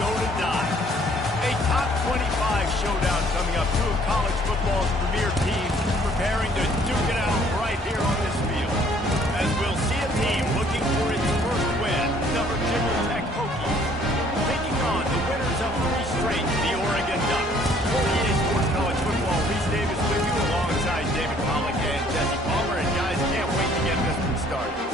go to die. A top 25 showdown coming up. Two of college football's premier teams preparing to duke it out right here on this field. As we'll see a team looking for its first win, the Virginia Tech Hokies, taking on the winners of 3 straight, the Oregon Ducks. For EA Sports College Football, Reese Davis with you alongside David Pollack and Jesse Palmer. And guys, can't wait to get this one started.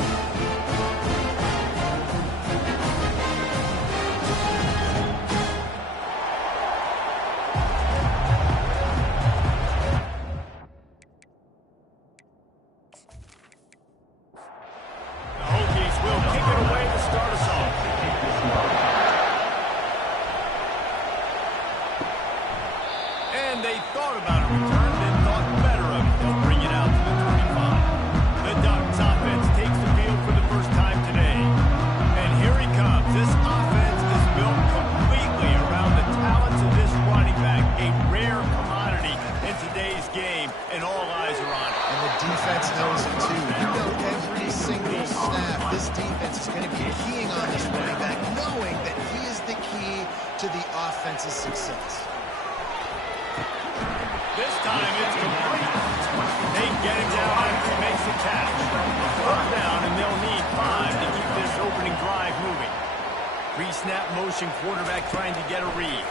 Pre-snap motion, quarterback trying to get a read.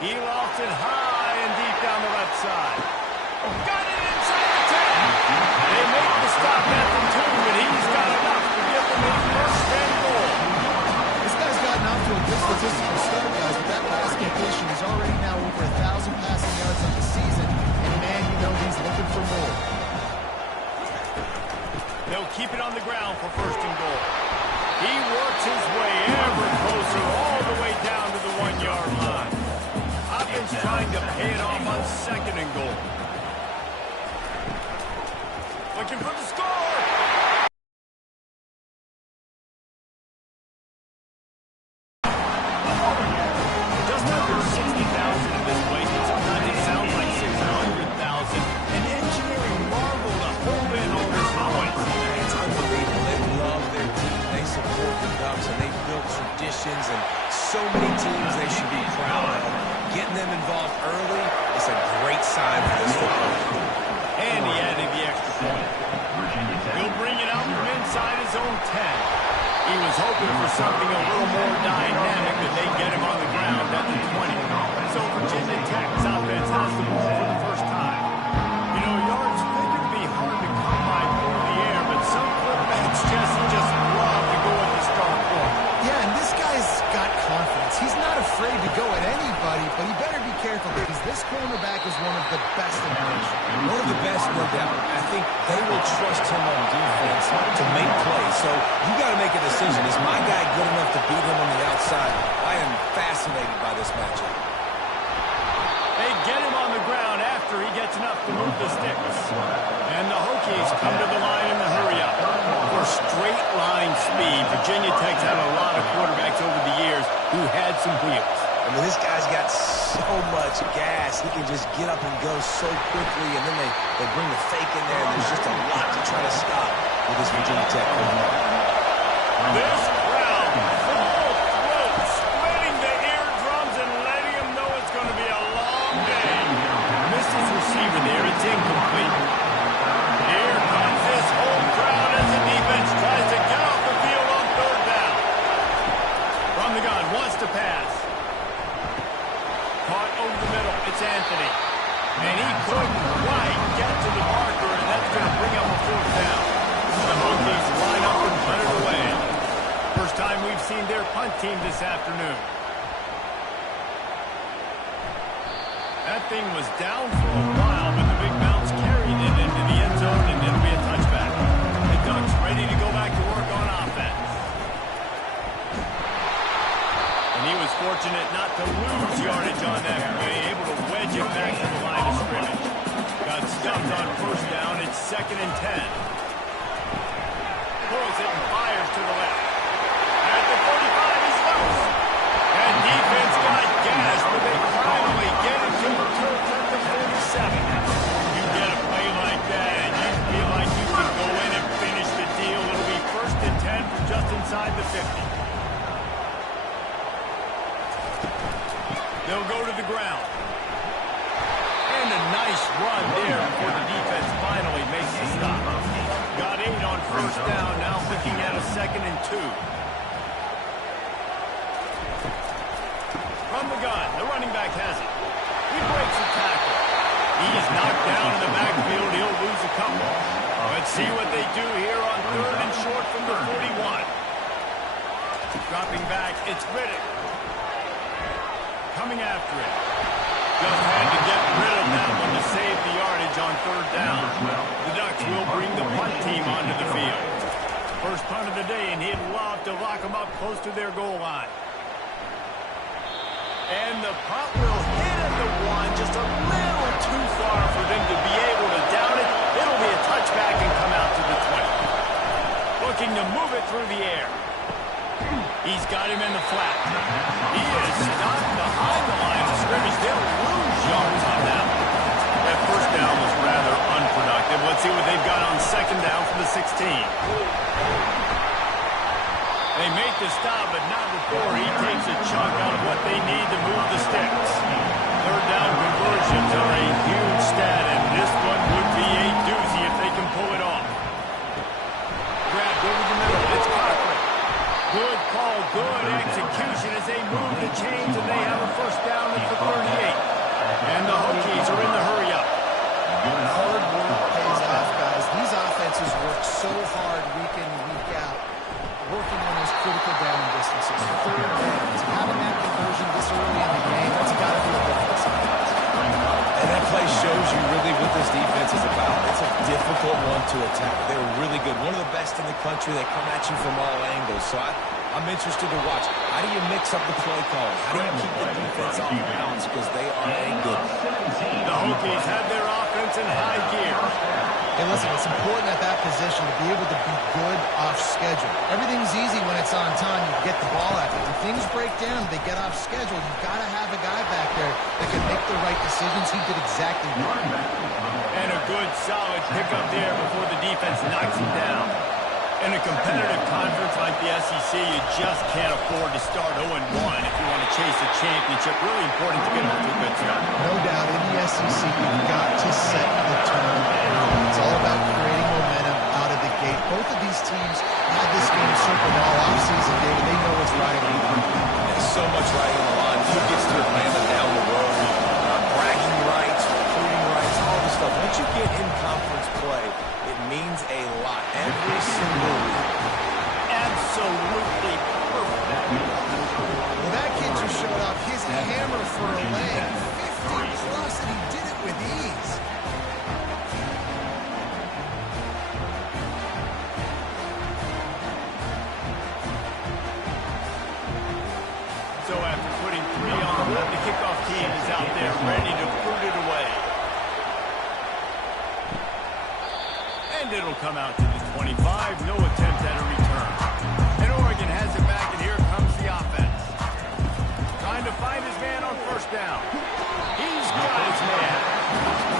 He lofts it high and deep down the left side. Got it inside the 10. They make the stop at the 2, but he's got enough to give them a first and goal. This guy's gotten off to a good statistical start, guys, but that pass completion is already now over 1,000 passing yards on the season, and man, you know he's looking for more. They'll keep it on the ground for first and goal. He works his way ever closer all the way down to the 1-yard line. Hopkins trying to pay it off on second and goal. Looking for the score. Just under 60,000 in this place, and sometimes it sounds like 600,000. An engineering marvel to hold in all this noise. It's unbelievable. They love their team. They support the Ducks, and they've built traditions, and so many teams they should be proud of. Getting them involved early is a great sign for this football team. And he added the extra point. He'll bring it out from inside his own 10. He was hoping for something a little more dynamic, but they get him on the ground at the 20. So Virginia Tech's offense has the ball for the first time. You know, yards figure to be hard to come by through the air, but some quarterbacks just love to go at the start point. Yeah, and this guy's got confidence. He's not afraid to go at anybody, but he better be careful because this cornerback is one of the best in the nation. One of the best, no doubt. I think they will trust him on defense to make plays. So you got to make a decision. Is my guy good enough to beat him on the outside? I am fascinated by this matchup. They get him on the ground after he gets enough to move the sticks. And the Hokies come to the line in the hurry-up. For straight line speed, Virginia Tech's had a lot of quarterbacks over the years who had some wheels. I mean, this guy's got so much gas. He can just get up and go so quickly, and then they bring the fake in there, and there's just a lot to try to stop with this Virginia Tech quarterback. This crowd, full throat, splitting the eardrums and letting them know it's going to be a long day. Missed his receiver there. It's incomplete. Here comes this whole crowd as the defense tries to get off the field on third down. From the gun, wants to pass. Caught over the middle. It's Anthony. And he couldn't quite get to the marker, and that's going to bring up a fourth down. The Hokies line up and punt it away. First time we've seen their punt team this afternoon. That thing was down for a while, but the big bounce carried it into the end zone, and it'll be a touchback. The Ducks ready to go back to work on offense. And he was fortunate not to lose yardage on that play, able to wedge it back to the line of scrimmage. Got stuffed on first down. It's 2nd and 10. Pulls it and fires to the left. At the 45, he's loose. And defense got gas, but they finally get it to the turf at the 47. You get a play like that, and you feel like you can go in and finish the deal. It'll be 1st and 10 from just inside the 50. They'll go to the ground. And a nice run there before the defense finally makes the stop. Got 8 on first down, now looking at a 2nd and 2. From the gun, the running back has it. He breaks the tackle. He is knocked down in the backfield. He'll lose a couple. Let's see what they do here on 3rd and short from the 41. Dropping back, it's Riddick. Coming after it. Just had to get rid of that one to save the yardage on 3rd down. The Ducks will bring the punt team onto the field. First punt of the day, and he'd love to lock them up close to their goal line. And the punt will hit at the 1, just a little too far for them to be able to down it. It'll be a touchback and come out to the 20. Looking to move it through the air. He's got him in the flat. He is stopped behind the line of scrimmage. They'll lose yards on that one. That first down was rather unproductive. Let's see what they've got on 2nd down from the 16. They make the stop, but not before he takes a chunk out of what they need to move the sticks. 3rd down conversions are a huge stat, and this one would be a doozy if they can pull it off. Grabbed over the middle. It's Cochran. Good call, good execution as they move the chains, and they have a first down at the 38. And the Hokies are in the hurry-up. Hard work pays off, guys. These offenses work so hard week in and week out, working on those critical down distances. 3rd downs, having that conversion this early in the game, that's got to be a difference. And that play shows you really what this defense is about. It's a difficult one to attack. They're really good. One of the best in the country. They come at you from all angles. So I'm interested to watch. How do you mix up the play calling? How do you keep the defense off balance? Because they are a good. The Hokies have their offense in high gear. Hey, listen, it's important at that position to be able to be good off schedule. Everything's easy when it's on time. You get the ball out. When things break down, they get off schedule. You've got to have a guy back there that can make the right decisions. He did exactly that. And a good, solid pickup there before the defense knocks him down. In a competitive conference like the SEC, you just can't afford to start 0-1 if you want to chase a championship. Really important to get off to a good start. No doubt, in the SEC, you've got to set the tone early. It's all about creating momentum out of the gate. Both of these teams had this game circled all offseason, David. They know what's riding on the line. There's so much riding on the line. Who gets to Atlanta down the road? Bragging rights, recruiting rights, all this stuff. Once you get in conference play, it means a lot every single week. Absolutely perfect. Well, that kid just showed off his hammer for a leg. 50 plus, and he did it with ease. So after putting 3 on the board, the kickoff team is out there ready to put it away. And it'll come out to the 25. No attempt at a return. And Oregon has it back, and here comes the offense. Trying to find his man on first down. He's got his man.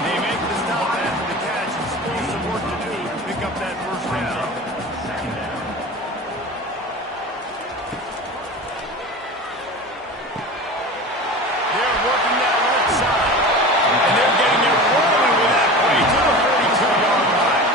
They make the stop after the catch, and still some work to do to pick up that first down. They're working that left side. And they're getting it rolling with that play to the 42-yard line.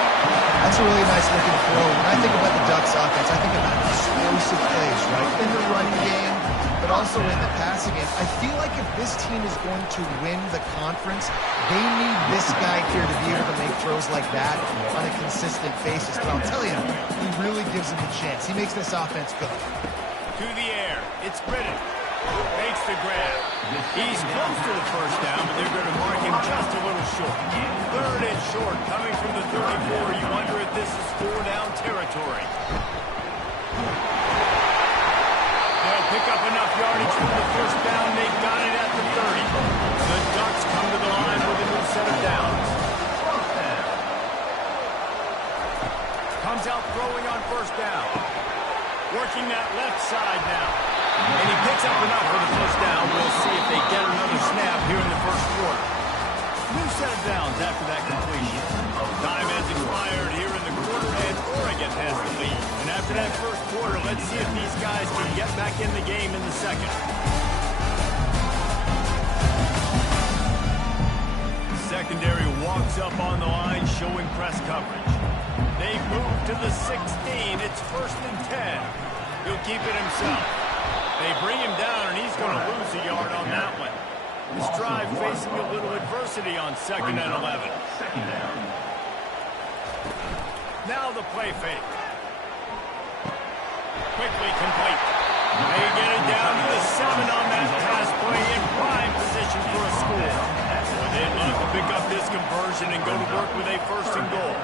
That's a really nice looking throw. When I think about the Ducks offense, I think about explosive plays, right? In the running game, but also in the passing game. I feel like if this team is going to win the conference, they need this guy here to be able to make throws like that on a consistent basis. But I'll tell you, he really gives them a chance. He makes this offense go. To the air. It's Riddick. Makes the grab. He's close to the first down, but they're going to mark him just a little short. 3rd and short, coming from the 34. You wonder if this is 4-down territory. They'll pick up enough yardage for the first down. They've got it at the 30. The Ducks come to the line with a new set of downs. Comes out throwing on first down. Working that left side now. And he picks up enough for the first down. We'll see if they get another snap here in the first quarter. New set of downs after that completion. Time has expired here in the quarter, and Oregon has the lead. And after that first quarter, let's see if these guys can get back in the game in the second. secondary walks up on the line, showing press coverage. They move to the 16. It's 1st and 10. He'll keep it himself. They bring him down, and he's going to lose a yard on that one. This drive facing a little adversity on 2nd and 11. Now the play fake. Quickly complete. They get it down to the 7 on that pass play in prime position for a score. Well, they'd love to pick up this conversion and go to work with a 1st and goal.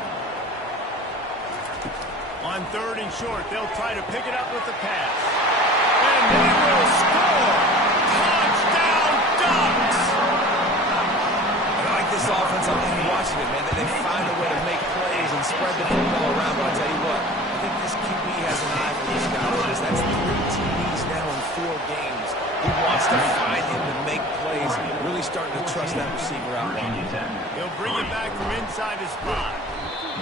On 3rd and short, they'll try to pick it up with the pass. And they will score! Touchdown Ducks! I like this offense. I'm watching it, man. They find a way to make plays and spread the football around. But I tell you what, I think this QB has an eye for this guy. That's 3 TDs now in 4 games. He wants to find him to make plays. Really starting to trust that receiver out there. He'll bring it back from inside his spot.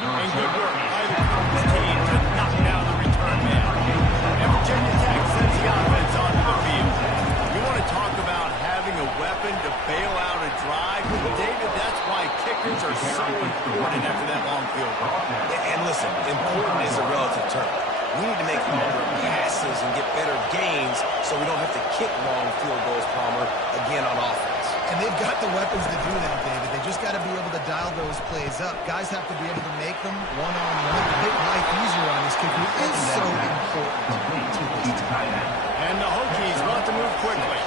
And good work by the Cardinals team to knock down the return man. And Virginia Tech sends the offense onto the field. You want to talk about having a weapon to bail out a drive? David, that's why kickers are so important after that long field goal. And listen, important is a relative term. We need to make longer passes and get better gains so we don't have to kick long field goals, Palmer, again on offense. And they've got the weapons to do that, David. They just got to be able to dial those plays up. Guys have to be able to make them one-on-one. Make life easier on this kicker is so important to this team. And the Hokies want to move quickly.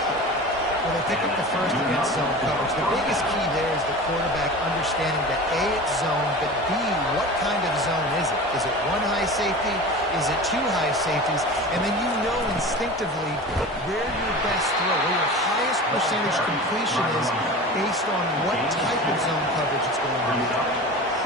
Well, they pick up the first against zone coverage. The biggest key there is the quarterback understanding that A, it's zone, but B, what kind of zone is it? Is it 1 high safety? Is it 2 high safeties? And then you know instinctively where your best throw, where your highest percentage completion is based on what type of zone coverage it's going to be.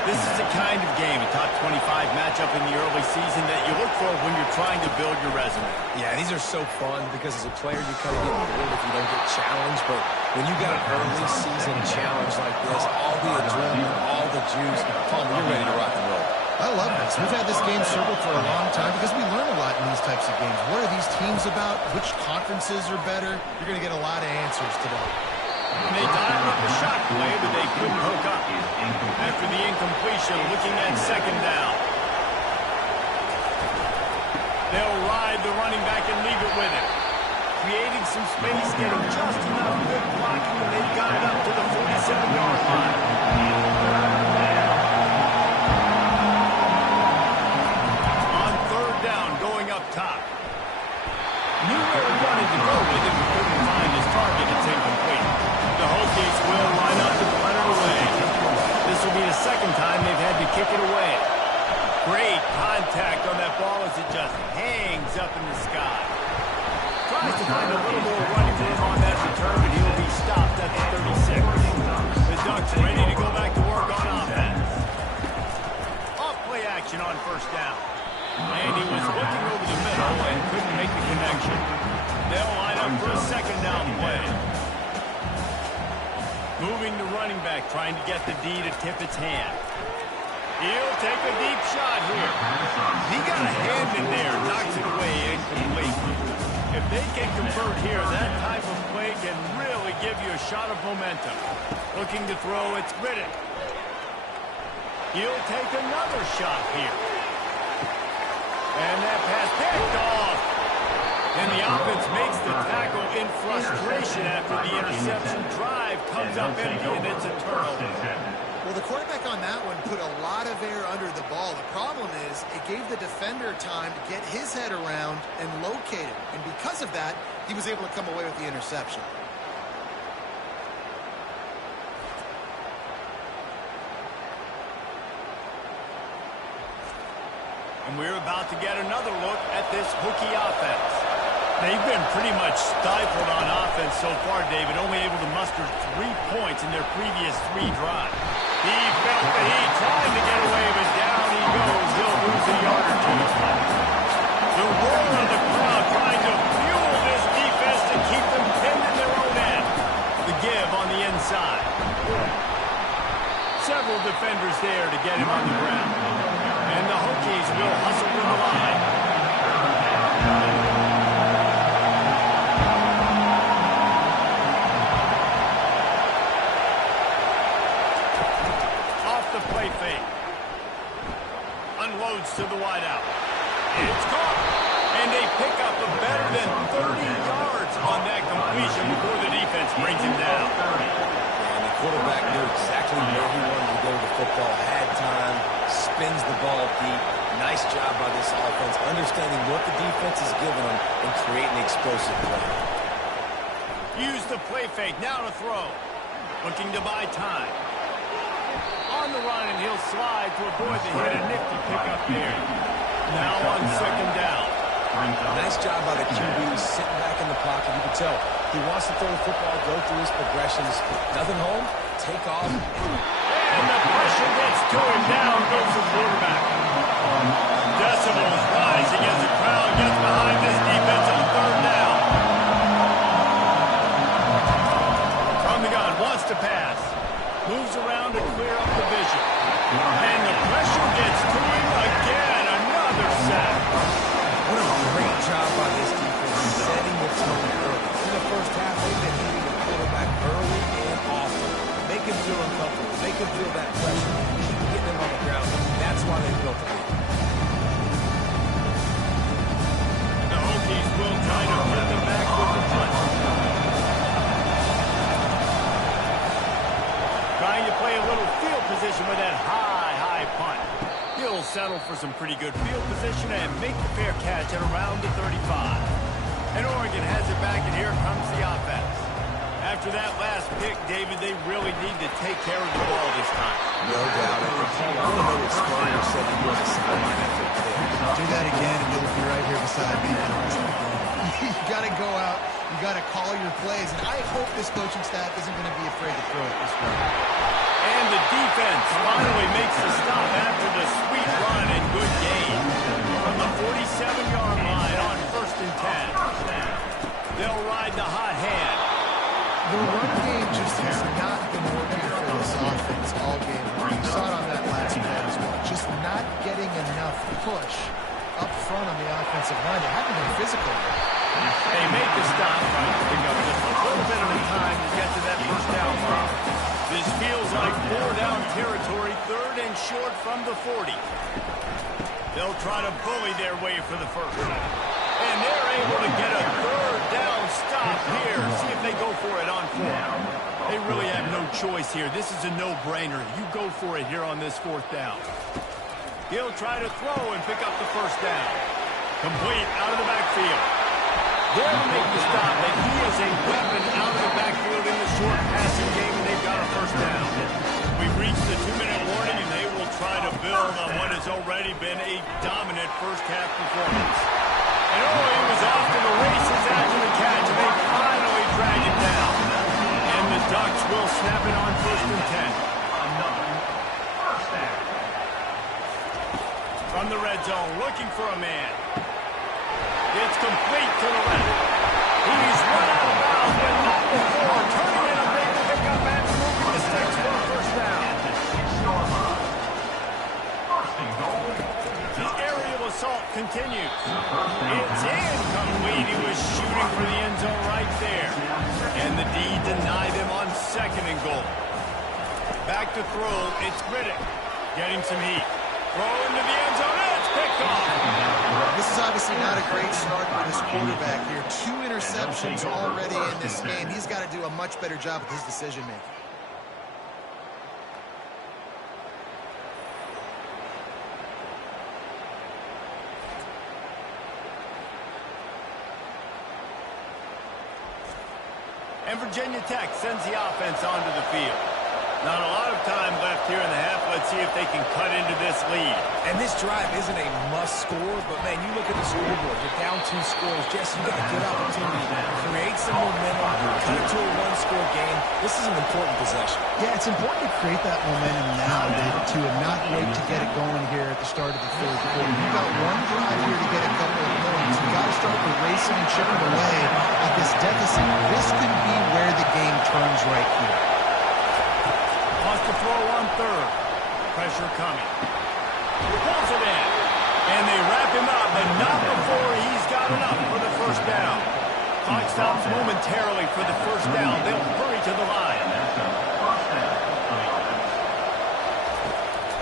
This is the kind of game, a top 25 matchup in the early season that you look for when you're trying to build your resume. Yeah, these are so fun because as a player you kind of get bored if you don't get challenged, but when you got an early season challenge like this, all the adrenaline, all the juice, Palmer, you're ready to rock and roll. I love this. We've had this game circled for a long time because we learn a lot in these types of games. What are these teams about? Which conferences are better? You're going to get a lot of answers today. And they dialed up the shot play, but they couldn't hook up. After the incompletion, looking at 2nd down. They'll ride the running back and leave it with him. Creating some space, getting just enough good blocking, and they've got it up to the 47-yard line. On 3rd down, going up top. Knew where he wanted to go with it, but couldn't find his target. It's incomplete. The Hokies will line up to run it away. This will be the 2nd time they've had to kick it away. Great contact on that ball as it just hangs up in the sky. Tries to find a little more running room on that return, but he'll be stopped at the 36. The Ducks ready to go back to work on offense. Off-play action on 1st down. And he was looking over the middle and couldn't make the connection. They'll line up for a 2nd down play. Moving the running back, trying to get the D to tip its hand. He'll take a deep shot here. He got a hand in there, knocks it away, incomplete. If they can convert here, that type of play can really give you a shot of momentum. Looking to throw, it's Riddick. He'll take another shot here. And that pass picked off. And the offense makes the tackle in frustration after the interception. Drive comes up empty, and it's a turnover. Well, the quarterback on that one put a lot of air under the ball. The problem is it gave the defender time to get his head around and locate it. And because of that, he was able to come away with the interception. And we're about to get another look at this Hokie offense. They've been pretty much stifled on offense so far, David, only able to muster 3 points in their previous 3 drives. He felt the heat, trying to get away, but down he goes. He'll lose a yard or 2. The roar of the crowd trying to fuel this defense to keep them pinned in their own end. The give on the inside. Several defenders there to get him on the ground. And the Hokies will hustle to the line. of better than 30 yards on that completion before the defense brings him down. And the quarterback knew exactly where he wanted to go with the football, had time, spins the ball deep. Nice job by this offense, understanding what the defense is giving them and creating explosive play. Use the play fake, now to throw. Looking to buy time. On the run, and he'll slide to avoid the hit. A nifty pickup there. Now on second down. Nice job by the QB, sitting back in the pocket. You can tell he wants to throw the football, go through his progressions. Nothing home, take off. And the pressure gets to him. Down goes the quarterback. Decibels rising as the crowd gets behind this defense on third down. From the gun, wants to pass. Moves around to clear up the vision. And the pressure gets to him again. Another sack. What a great job by this defense, setting the tone early. In the first half, they've been hitting the quarterback early and often. Make him feel uncomfortable. Make him feel that pressure. Keep getting him on the ground. That's why they built the lead. The Hokies will try to bring them back with the punt. Trying to play a little field position with that high punt. He'll settle for some pretty good field position and make the fair catch at around the 35. And Oregon has it back, and here comes the offense. After that last pick, David, they really need to take care of the ball this time. No doubt. I want to know what Spurrier said to you on the sideline after the pick. Do that again, and you'll be right here beside me. You got to go out. You got to call your plays. And I hope this coaching staff isn't going to be afraid to throw it this way. And the defense finally makes the stop after the sweet run and good gain. From the 47-yard line on 1st and 10. They'll ride the hot hand. The run game just has not been working for this offense all game long. You saw it on that last play as well. Just not getting enough push up front on the offensive line. They haven't been physical. They make the stop, trying to pick up just a little bit of time to get to that first down mark. This feels like 4-down territory, 3rd and short from the 40. They'll try to bully their way for the first. And they're able to get a 3rd down stop here. See if they go for it on 4. They really have no choice here. This is a no-brainer. You go for it here on this 4th down. He'll try to throw and pick up the first down. Complete out of the backfield. They'll make the stop, and he is a weapon out of the backfield in the short passing game, and they've got a first down. We've reached the 2-minute warning, and they will try to build on what has already been a dominant first-half performance. And he was off to the races after the catch, and they finally drag it down. And the Ducks will snap it on 1st and 10. From the red zone, looking for a man. It's complete to the left. He's run out of bounds, but not before turning in a big pickup and moving the sticks for a first down. The aerial assault continues. It's incomplete. He was shooting for the end zone right there. And the D denied him on 2nd and goal. Back to throw. It's Riddick. Getting some heat. Throw into the end zone. It's picked off. This is obviously not a great start for this quarterback here. 2 interceptions already in this game. He's got to do a much better job with his decision-making. And Virginia Tech sends the offense onto the field. Not a lot of time left here in the half. Let's see if they can cut into this lead. And this drive isn't a must-score, but, man, you look at the scoreboard. You're down 2 scores. Jesse, you got a good opportunity to create some momentum, cut it to a 1-score game. This is an important possession. Yeah, it's important to create that momentum now, David, too, and not wait to get it going here at the start of the 3rd quarter. You've got 1 drive here to get a couple of points. You've got to start racing and chipping away at this deficit. This could be where the game turns right here. Wants to throw on 3rd. Pressure coming. Pulls it in. And they wrap him up, but not before he's got enough for the first down. Clock stops momentarily for the first down. They'll hurry to the line.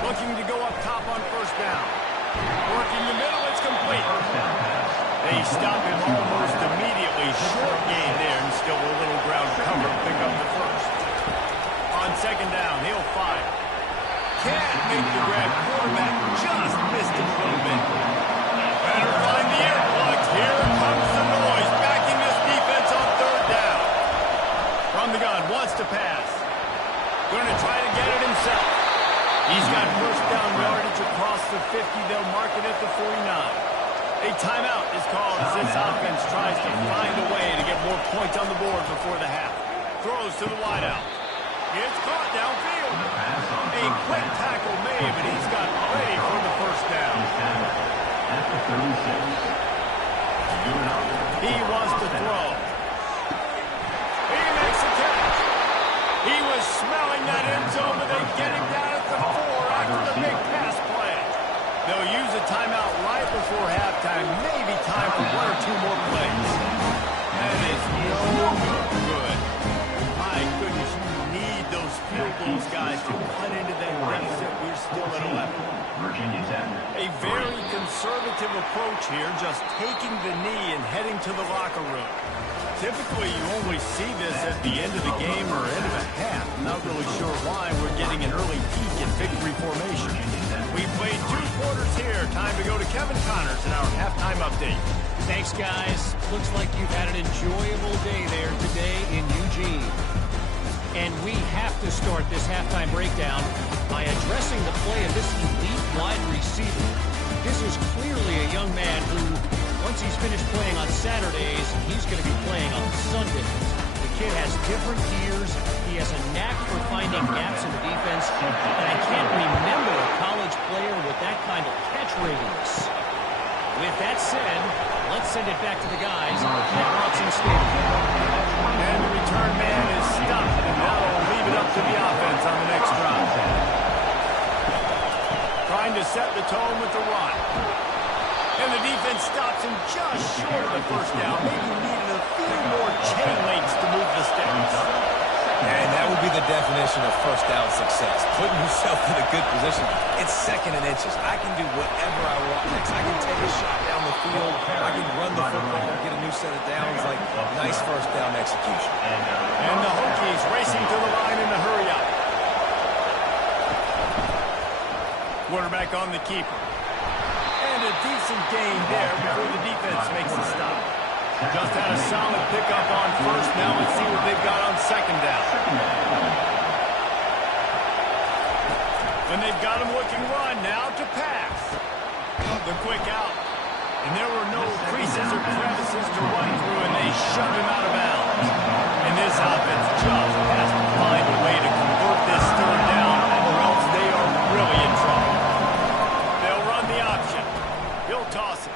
Looking to go up top on first down. Working the middle, it's complete. They stop him almost immediately. Short gain there, and still a little ground cover to pick up the first. On second down, he'll fire. Can't make the grab. Quarterback just missed him a little bit. Better find the earplugs. Here comes the noise, backing this defense on third down. From the gun, wants to pass. Going to try to get it himself. He's got first down yardage across the 50. They'll mark it at the 49. A timeout is called as this offense tries to find a way to get more points on the board before the half. Throws to the wideout. It's caught downfield. A quick tackle made, but he's got plenty for the first down. He wants to throw. He makes a catch. He was smelling that end zone, but they get him down at the 4 after the big pass play. They'll use a timeout right before halftime. Maybe time for 1 or 2 more plays. That is no good. My goodness, you need those field goals, guys, to cut into that deficit. We're still at 11. A very conservative approach here, just taking the knee and heading to the locker room. Typically, you only see this at the end of the game or end of a half. I'm not really sure why we're getting an early peek at victory formation. We played 2 quarters here. Time to go to Kevin Connors in our halftime update. Thanks, guys. Looks like you've had an enjoyable day there today in Eugene. And we have to start this halftime breakdown by addressing the play of this elite wide receiver. This is clearly a young man who, once he's finished playing on Saturdays, he's going to be playing on Sundays. The kid has different gears. He has a knack for finding gaps in the defense. And I can't remember a college player with that kind of catch radius. With that said, let's send it back to the guys at Watson Stadium. And the return man is stopped, and now they'll leave it up to the offense on the next drive. Trying to set the tone with the run. And the defense stops him just short of the first down. Maybe needed a few more chain links to move the sticks. And that would be the definition of first down success. Putting yourself in a good position. It's second and inches. I can do whatever I want next. I can take a shot down the field. I can run the football, get a new set of downs. Like, nice first down execution. And the Hokies racing to the line in the hurry up. Quarterback on the keeper. And a decent gain there before the defense makes the stop. Just had a solid pickup on first. Now let's see what they've got on second down. And they've got him looking run now to pass. The quick out. And there were no creases or crevices to run through, and they shoved him out of bounds. And this offense just has to find a way to convert this third down, or else they are really in trouble. They'll run the option. He'll toss it.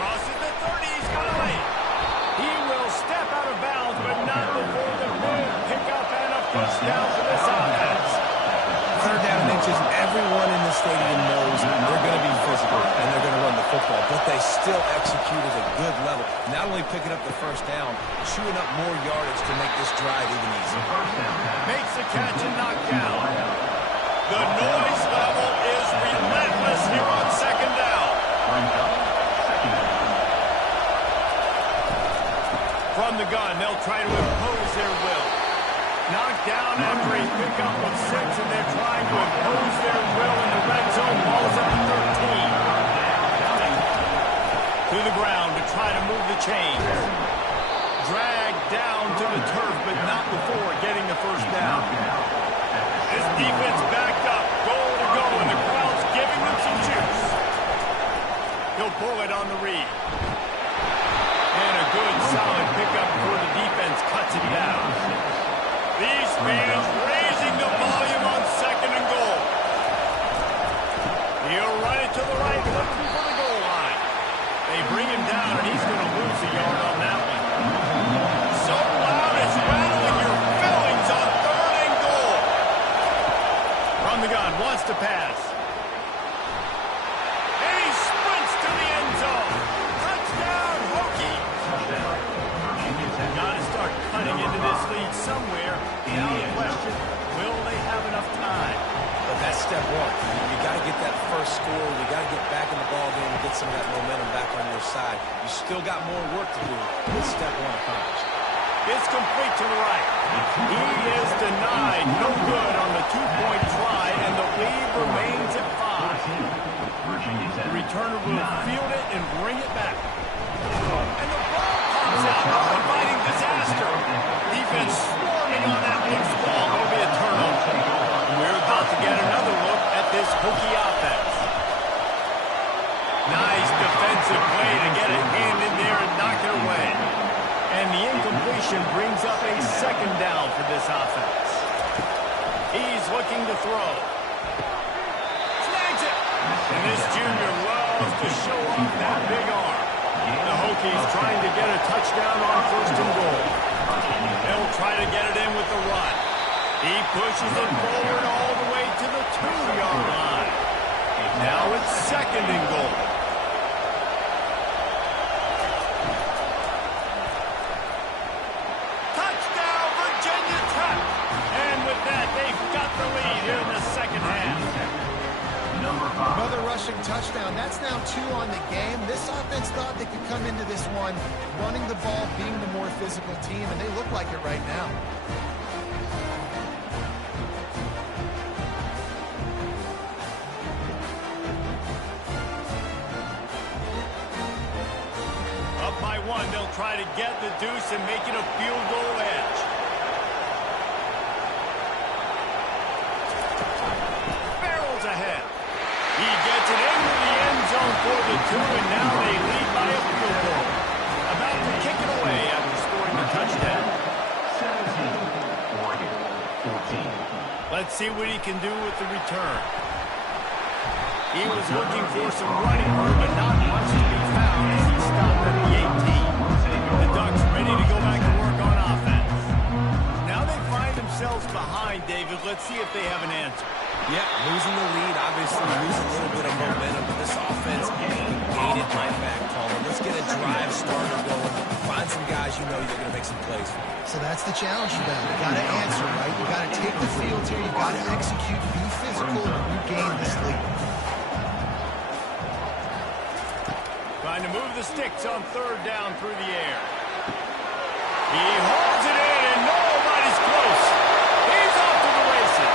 Crosses the 30, he's got to lay it. He will step out of bounds, but not before the big pickup and a first down for this offense. Third down and inches, everyone in the stadium knows they're going to be physical and they're going to run the football, but they still execute at a good level. Not only picking up the first down, chewing up more yardage to make this drive even easier. Makes the catch and knocked down. The noise level is relentless here on second down. From the gun, they'll try to impose their will. Knocked down after a pickup of 6, and they're trying to impose their will in the red zone. Ball's at the 13. To the ground to try to move the chains. Dragged down to the turf, but not before getting the first down. This defense backed up, goal to go, and the crowd's giving them some juice. He'll pull it on the read. And a good, solid pickup before the defense cuts it down. These fans raising the volume on second and goal. He'll run it to the right, looking for the goal line. They bring him down, and he's going to lose a yard on that one. So loud, it's rattling your fillings on third and goal. From the gun, wants to pass. And he sprints to the end zone. Touchdown, Hokies. Got to start cutting into this lead somewhere. Now the question, will they have enough time? But that's step one. You got to get that first score. You got to get back in the ball game and get some of that momentum back on your other side. You still got more work to do with step one accomplished. It's complete to the right. He is denied. No good on the two-point try, and the lead remains at 5. The returner will field it and bring it back. And the ball pops out. Inviting disaster. Defense swarming on that loose ball. It'll be a turnover. We're about to get another look at this Hokie offense. Nice defensive play to get a hand in there and knock it away. And the incompletion brings up a second down for this offense. He's looking to throw. Snags it. And this junior loves to show off that big arm. The Hokies trying to get a touchdown on 1st and goal. They'll try to get it in with the run. He pushes it forward all the way to the 2-yard line. Now it's 2nd and goal. Touchdown, Virginia Tech. And with that, they've got the lead here in the second half. Another rushing touchdown. That's now 2 on the game. This offense thought they could come into this one running the ball, being the more physical team, and they look like it right now. Up by 1, they'll try to get the deuce and make it a field goal edge. Barrels ahead. He gets it into the end zone for the 2, and now they lead by a field goal. About to kick it away after scoring the touchdown. 17-14. Let's see what he can do with the return. He was looking for some running room, but not much to be found as he stopped at the 18. The Ducks ready to go back to work on offense. Now they find themselves behind, David. Let's see if they have an answer. Yeah, losing the lead, obviously losing a little bit of momentum, but this offense gained my back, Palmer. Let's get a drive starter going. Find some guys you know you're going to make some plays for. So that's the challenge for them. You got to answer, right? You got to take the field here. You got to execute, be physical, and you gain this lead. Trying to move the sticks on 3rd down through the air. He holds it in, and nobody's close. He's off to the races.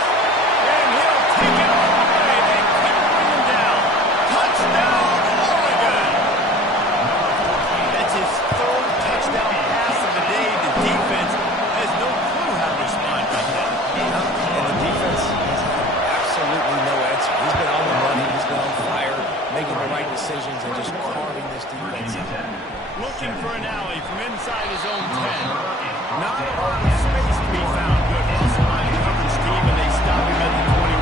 And he'll take it all the way. They can't bring him down. Touchdown, Oregon! That's his 3rd touchdown pass of the day. The defense has no clue how to respond right now. And the defense has absolutely no answer. He's been on the money. He's been on fire, making the right decisions and just carving this defense. Looking for an alley from inside his own 10. Not a lot of space to be found. Good muscle line coverage team, and they stop him at the 21.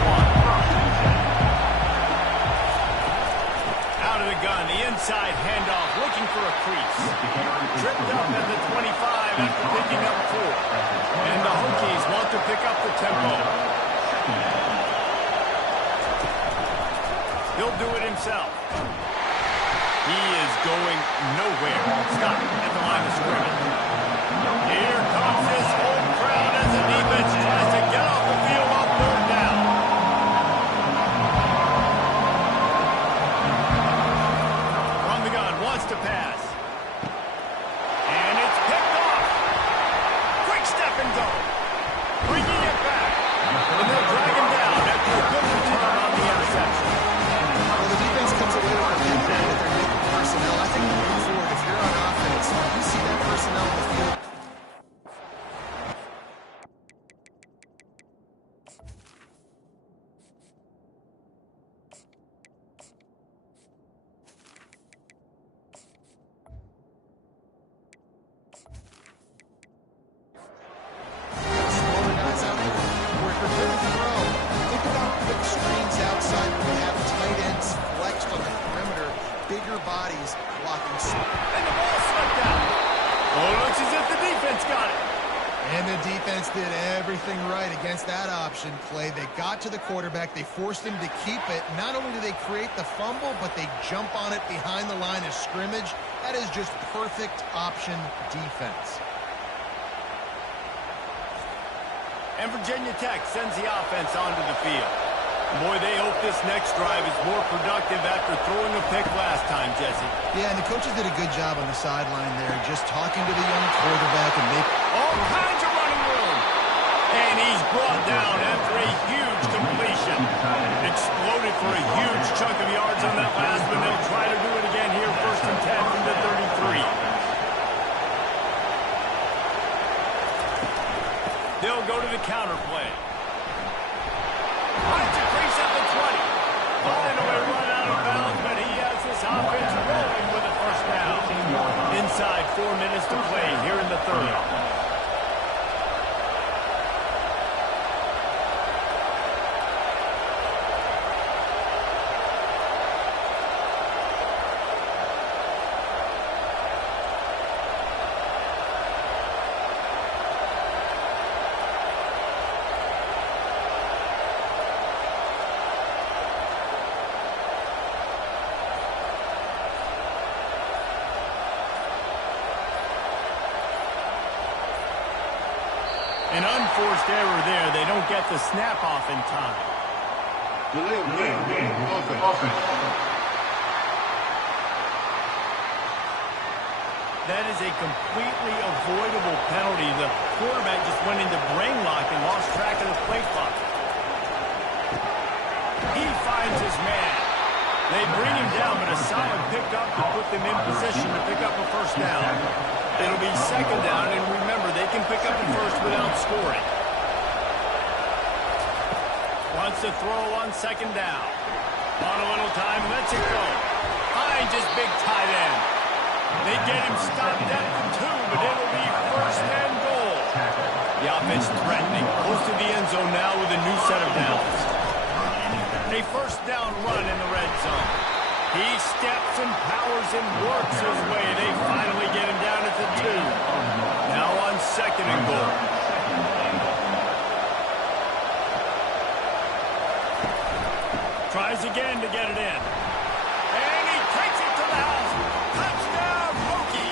Out of the gun, the inside handoff, looking for a crease. Tripped up at the 25 after picking up 4. And the Hokies want to pick up the tempo. He'll do it himself. He is going nowhere. Stop at the line of scrimmage. Here comes this whole crowd as the defense tries to get off the field on 3rd down. From the gun, wants to pass. And it's picked off. Quick step and go. Bringing it back. And they'll drag him down after a good return on the interception. Well, the defense comes away with their personnel. I think moving forward, if you're on offense, you see that personnel on the field. Smaller guys out there, where they're going to throw. Think about quick screens outside when you have tight ends flexed on the perimeter, bigger bodies blocking. And the ball slipped out. Oh, looks as if the defense got it. And the defense did everything right against that option play. They got to the quarterback. They forced him to keep it. Not only do they create the fumble, but they jump on it behind the line of scrimmage. That is just perfect option defense. And Virginia Tech sends the offense onto the field. Boy, they hope this next drive is more productive after throwing a pick last time, Jesse. Yeah, and the coaches did a good job on the sideline there, just talking to the young quarterback and make all kinds of running room. And he's brought down after a huge completion. Exploded for a huge chunk of yards on that last one. They'll try to do it again here, 1st and 10 from the 33. They'll go to the counter play. Finds a crease at the 20. Flying away, run out of bounds, but he has this offense rolling with a first down. Inside 4 minutes to play here in the third. An unforced error there. They don't get the snap off in time. That is a completely avoidable penalty. The quarterback just went into brain lock and lost track of the play clock. He finds his man. They bring him down, but a solid pickup to put them in position to pick up a first down. It'll be 2nd down, and remember, they can pick up a first without scoring. Wants to throw on 2nd down. On a little time, lets it go. Finds his big tight end. They get him stopped at the 2, but it'll be 1st and goal. The offense threatening, close to the end zone now with a new set of downs. A 1st down run in the red zone. He steps and powers and works his way. They finally get him down at the 2. Now on 2nd and goal. Tries again to get it in. And he takes it to the house. Touchdown, Pokey.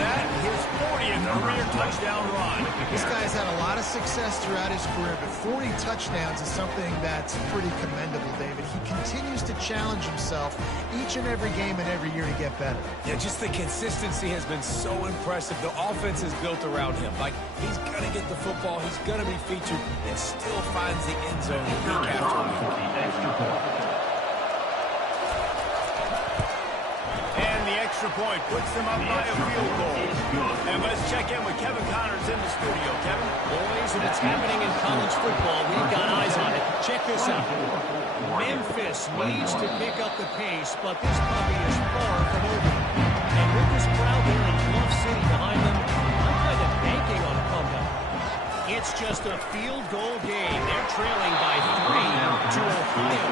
That his 40th career touchdown run. This guy's had a lot of success throughout his career, but 40 touchdowns is something that's pretty commendable, David. He continues to challenge himself each and every game and every year to get better. Yeah, just the consistency has been so impressive. The offense is built around him. Like, he's going to get the football, he's going to be featured, and still finds the end zone week after week. And the extra point puts them up by a field goal. And let's check in with Kevin Connors in the studio. Kevin? Boys, if it's happening in college football, we've got eyes on it. Check this out. Memphis needs to pick up the pace, but this puppy is far from over. And with this crowd there in Bluff City behind them, I'm kind of banking on a comeback. It's just a field goal game. They're trailing by 3 to Ohio.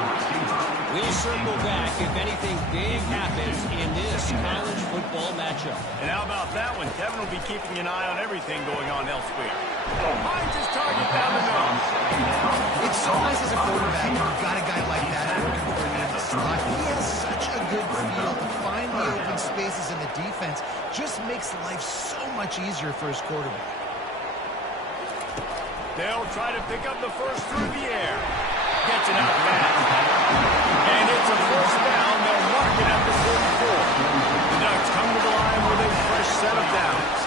We'll circle back if anything big happens in this college football matchup. And how about that one? Kevin will be keeping an eye on everything going on elsewhere. Finds his target down the middle. It's so nice as a quarterback when you've got a guy like that working for you in the slot. He has such a good feel to find the open spaces in the defense. Just makes life so much easier for his quarterback. They'll try to pick up the first through the air. Gets it out fast. And it's a 1st down. They'll mark it at the 44. The Ducks come to the line with a fresh set of downs.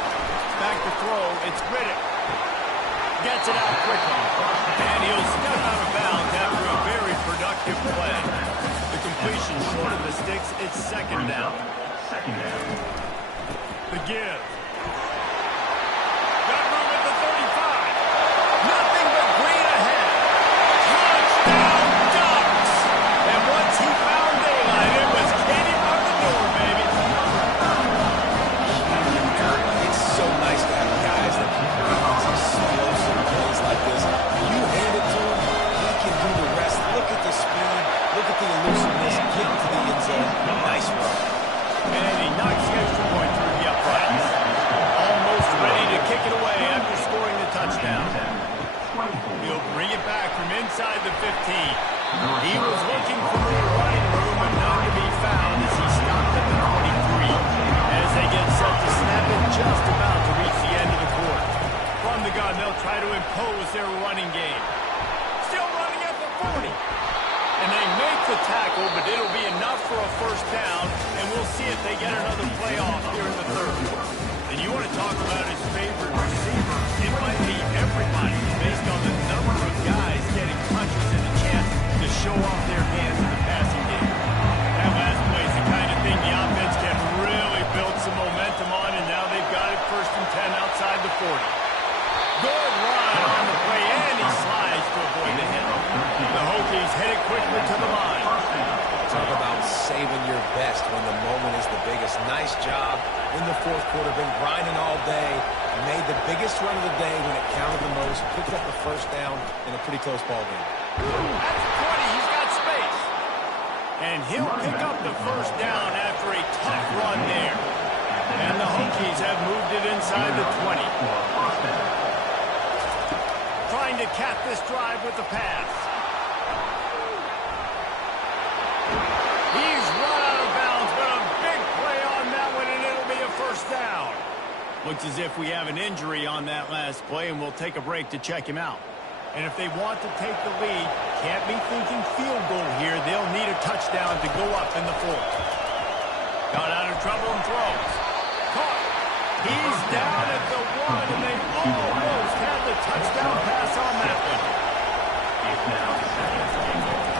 Back to throw. It's Riddick. Gets it out quickly. And he'll step out of bounds after a very productive play. The completion short of the sticks. It's 2nd down. The give. Got room at the 35. Nothing but green ahead. Touchdown, Ducks! And once he found daylight, it was Katie by the door, baby. It's so nice to have guys that can make these explosive plays like this. You hand it to him, he can do the rest. Look at the speed, look at the elusiveness, get to the end zone. Nice run. And he knocks the extra point through the uprights. Almost ready to kick it away after scoring the touchdown. He'll bring it back from inside the 15. He was looking for more running room, but none to be found as he stopped at the 23. As they get set to snap it, just about to reach the end of the quarter. From the gun, they'll try to impose their running game. Still running see if they get another playoff here in the third. And you want to talk about his favorite receiver, it might be everybody based on the number of guys getting touches and a chance to show off their hands in the passing game. That last play is the kind of thing the offense can really build some momentum on, and now they've got it 1st and 10 outside the 40. Good run on the play, and he slides to avoid the hit. The Hokies headed quickly to the line. Talk about saving your best when the moment is the biggest. Nice job in the 4th quarter. Been grinding all day. Made the biggest run of the day when it counted the most. Picked up the 1st down in a pretty close ball game. That's 20. He's got space. And he'll pick up the 1st down after a tough run there. And the Hokies have moved it inside the 20. Trying to cap this drive with the pass. He's run out of bounds, but a big play on that one, and it'll be a 1st down. Looks as if we have an injury on that last play, and we'll take a break to check him out. And if they want to take the lead, can't be thinking field goal here. They'll need a touchdown to go up in the 4th. Got out of trouble and throws. Caught. He's down at the 1, and they almost had the touchdown pass on that one.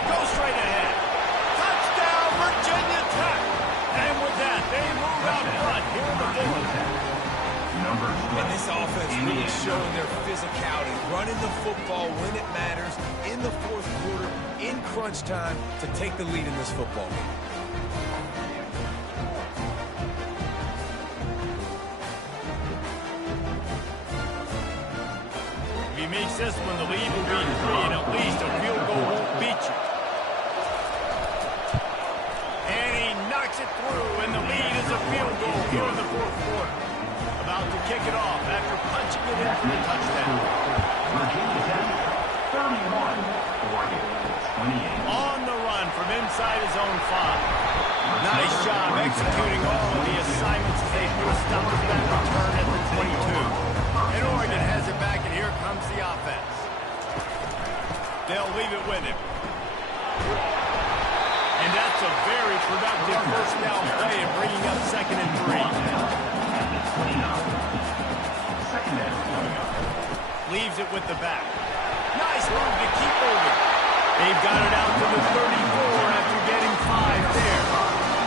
Go straight ahead. Touchdown, Virginia Tech. And with that, they move out front here in the 4th. And this offense really showing their physicality, running the football when it matters, in the 4th quarter, in crunch time, to take the lead in this football game. If he makes this one, the lead will be 3, and at least a field goal won't beat you. And he knocks it through, and the lead is a field goal here in the 4th quarter. About to kick it off after punching it in for the touchdown. On the run from inside his own 5. Nice job executing all of the assignments as they do a stop with that return at the 22. And Oregon has it back, and here comes the offense. They'll leave it with him. And that's a very productive 1st down play and bringing up 2nd and 3. Leaves it with the back. Nice move to keep moving. They've got it out to the 34 after getting 5 there.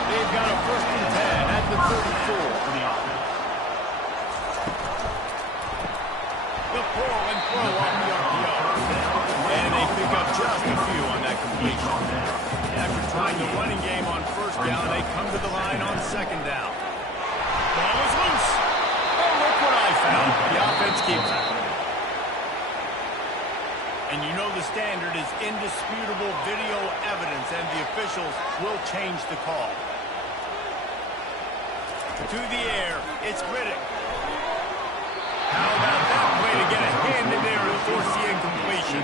They've got a 1st and 10 at the 34. The pull and throw off the RPO. And they pick up just a few on that completion. After trying the running game on 1st down, they come to the line on 2nd down. Ball is loose. Oh, look what I found. The offense keeps it. And you know the standard is indisputable video evidence, and the officials will change the call. To the air, it's Riddick. How about that play to get a hand in there and force the incompletion?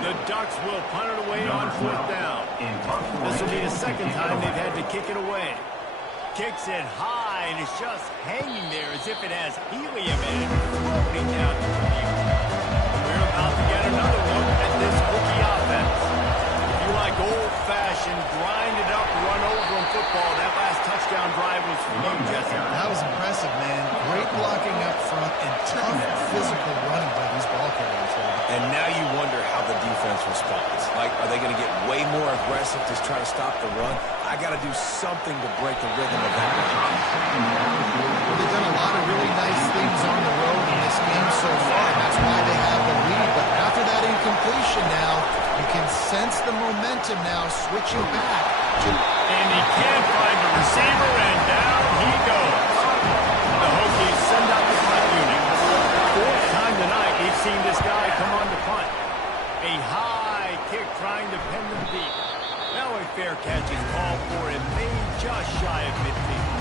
The Ducks will punt it away on 4th down. This will be the 2nd time they've had to kick it away. Kicks it high, and it's just hanging there as if it has helium in it, floating down to the field. We're about to get another look at this Hokie offense. If you like old-fashioned, grinded-up, run-over football, that last touchdown drive was for you, Jesse. That was impressive, man. Great blocking up front and tough physical running by these ball carriers. And now you wonder how the defense responds. Like, are they going to get way more aggressive to try to stop the run? I got to do something to break the rhythm of that run. Well, they've done a lot of really nice things on the road in this game so far, and that's why they have the lead. But after that incompletion now, you can sense the momentum now switching back to... And he can't find the receiver, and down he goes. The Hokies send out the punt unit. 4th time tonight we've seen this guy come on to punt. A high kick trying to pin them deep. Now a fair catch is called for and made just shy of midfield.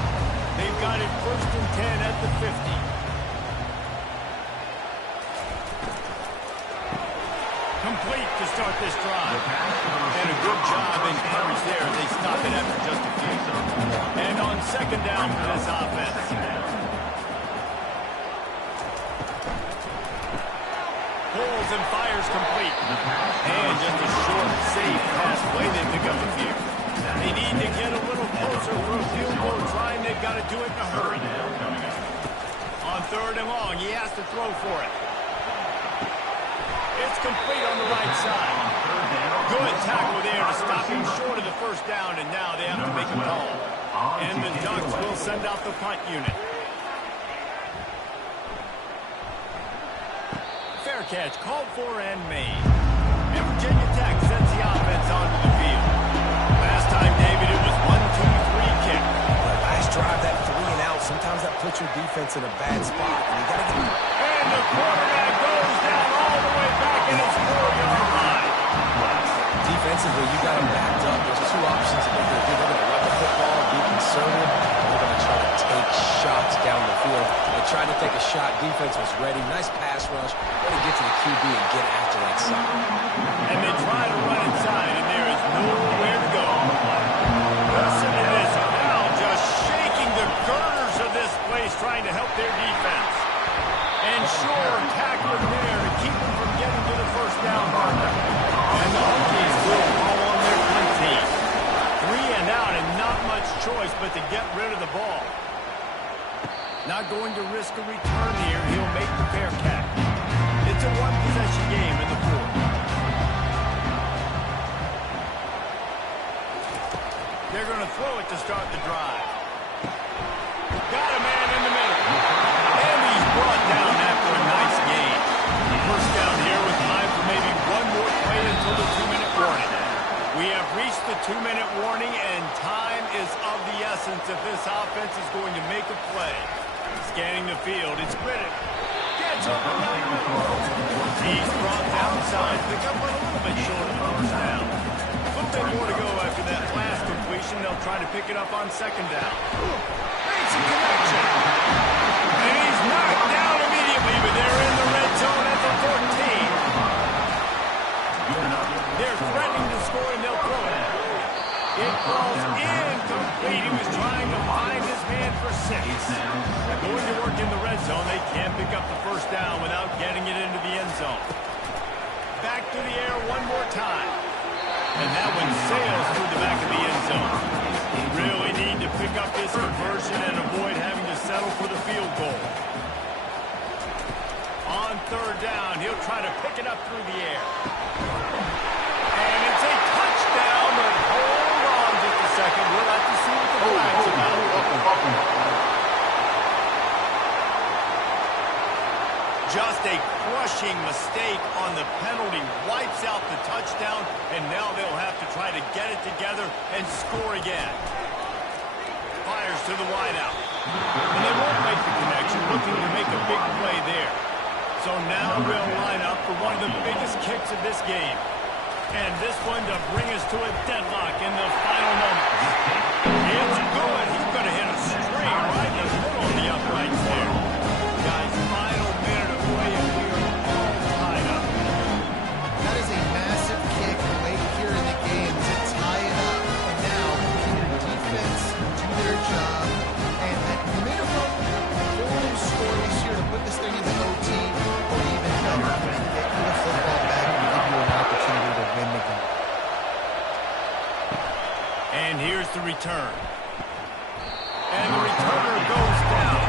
They've got it 1st and 10 at the 50. Complete to start this drive. And a good job in coverage there. They stop it after just a few. And on 2nd down for this offense. Pulls and fires complete. And just a short, safe pass play. They pick up a few. They need to get a little closer for a field goal try. do it in a hurry. On 3rd and long, he has to throw for it. It's complete on the right side. Good tackle there to stop him short of the first down, and now they have to make a call. And the Ducks will send out the punt unit. Fair catch, called for and made. And Virginia Tech sends the offense onto the field. Last time, David, it was 1-2-3 kick. Last drive, that 3 and out, sometimes that puts your defense in a bad spot. And you gotta get... And the quarterback goes down all the way back in his 4-yard line. Defensively, you got them backed up. There's 2 options that they're going to do. They're going to run the football, be conservative, and they're going to try to take shots down the field. They tried to take a shot. Defense was ready. Nice pass rush. Way to get to the QB and get after that side. And they try to run inside, and there is nowhere to go. Listen to this crowd just shaking the girders of this place, trying to help their defense. And sure, tackling there to keep them from getting to the first down marker. And the Hokies will call on their punt team. 3 and out, and not much choice but to get rid of the ball. Not going to risk a return here. He'll make the fair catch. It's a one-possession game in the 4th. They're going to throw it to start the drive. Got a man in the middle. And he's brought down after a nice gain. First down here with time for maybe one more play until the 2-minute warning. We have reached the 2-minute warning, and time is of the essence if this offense is going to make a play. Scanning the field, it's Riddick. Gets up around the middle. He's brought downside. Pick up a little bit short of the first down. A little bit more to go after that last completion. They'll try to pick it up on 2nd down. Makes a connection. And he's knocked down immediately, but they're in the red zone at the 14. They're threatening to score, and they'll throw it. It falls incomplete. He was trying to find his man for 6. Going to work in the red zone. They can't pick up the first down without getting it into the end zone. Back to the air one more time. And that one sails through the back of the end zone. Really need to pick up this conversion and avoid having to settle for the field goal. On 3rd down, he'll try to pick it up through the air. And it's a touchdown, but hold on just a second. We'll have to see what the flag's about. Just a crushing mistake on the penalty. Wipes out the touchdown, and now they'll have to try to get it together and score again. Fires to the wideout. And they won't make the connection, looking to make a big play there. So now we'll line up for one of the biggest kicks of this game. And this one to bring us to a deadlock in the final moments. It's good. He's going to hit a straight right in the middle of the uprights there. Guys, final minute of play, and we are all tied up. That is a massive kick late here in the game to tie it up. And now, can your defense do their job? And at minimum, hold them scoreless here to put this thing into OT, or even better, get you the football back and give you an opportunity to win the game. And here's the return. And the returner goes down.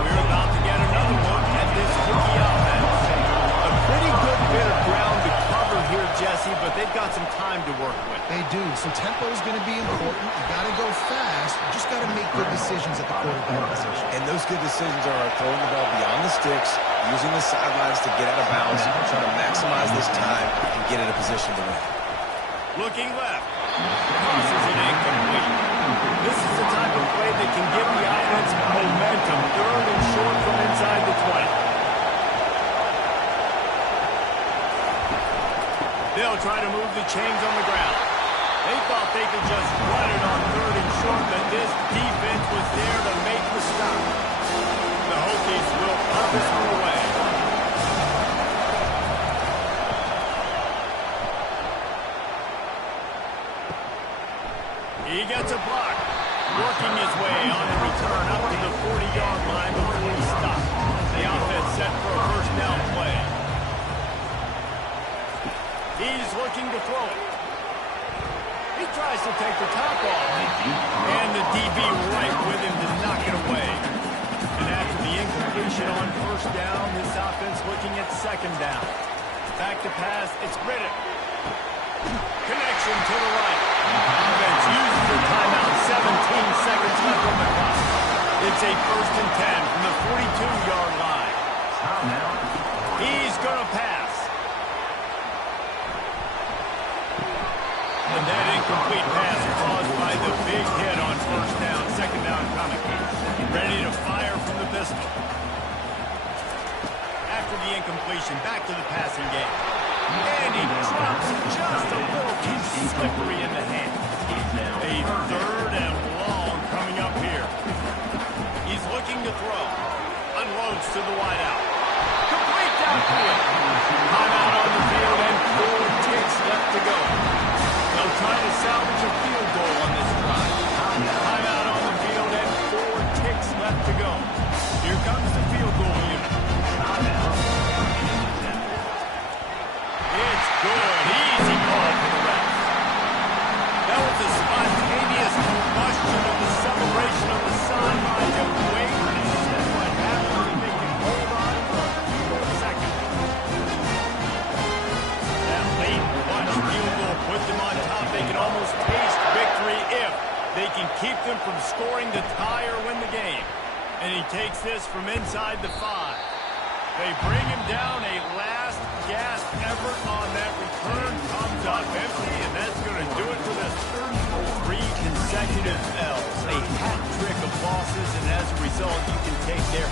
We're about to get another look at this rookie offense. A pretty good bit of ground to cover here, Jesse, but they've got some time to work with. They do. So tempo is going to be important. You got to go fast. You just got to make good decisions at the quarterback position. And those good decisions are throwing the ball beyond the sticks, using the sidelines to get out of bounds, trying to maximize this time and get in a position to win. Looking left. Crosses it incomplete. This is the type of play that can give the offense momentum. 3rd and short from inside the 20. They'll try to move the chains on the ground. They thought they could just run it on 3rd and short, but this defense was there to make the stop. The Hokies will punt this one away. He gets a block, working his way on the return up to the 40-yard line before he stopped. The offense set for a first down play. He's looking to throw it. He tries to take the top off. And the DB right with him to knock first down. This offense looking at second down. Back to pass. It's Riddick. Connection to the right. Offense uses the timeout. 17 seconds left on the clock. It's a 1st and 10 from the 42-yard line. He's going to pass. And that incomplete pass caused by the big hit on first down. Second down coming. Ready to fire from the pistol. After the incompletion, back to the passing game. And he drops it just a little too slippery in the hand. A 3rd and long coming up here. He's looking to throw. Unloads to the wideout. Complete downfield. Timeout on the field and 4 ticks left to go. They'll try to salvage a field goal on this drive. Timeout on the field and 4 ticks left to go. Here comes the field goal unit. It's good. Easy call for the refs. That was a spontaneous combustion of the celebration of the sidelines and wait to see what happens if they can hold on for a second. That late punch field goal puts them on top. They can almost taste victory if they can keep them from scoring to tie or win the game. And he takes this from inside the 5. They bring him down. A last gasp effort on that return comes up empty, and that's going to do it for this 3 consecutive L's. A hat trick of losses, and as a result, you can take their